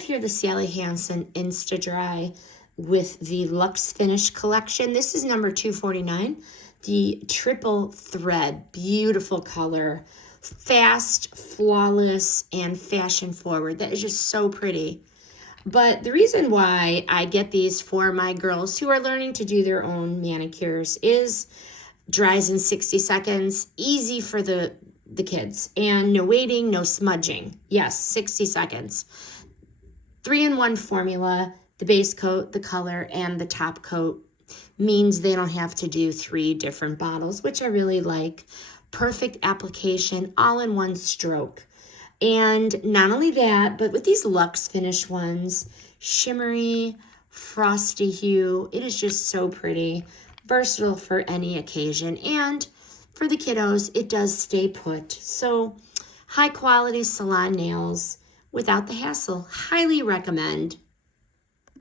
have here the Sally Hansen Insta-Dri with the Luxe Finish collection. This is number 249. The triple thread, beautiful color, fast, flawless, and fashion forward. That is just so pretty. But the reason why I get these for my girls who are learning to do their own manicures is dries in 60 seconds, easy for the kids, and no waiting, no smudging. Yes, 60 seconds. 3-in-1 formula, the base coat, the color, and the top coat means they don't have to do 3 different bottles, which I really like. Perfect application, all in one stroke. And not only that, but with these Luxe Finish ones, shimmery, frosty hue, it is just so pretty, versatile for any occasion. And for the kiddos, it does stay put. So high quality salon nails without the hassle. Highly recommend.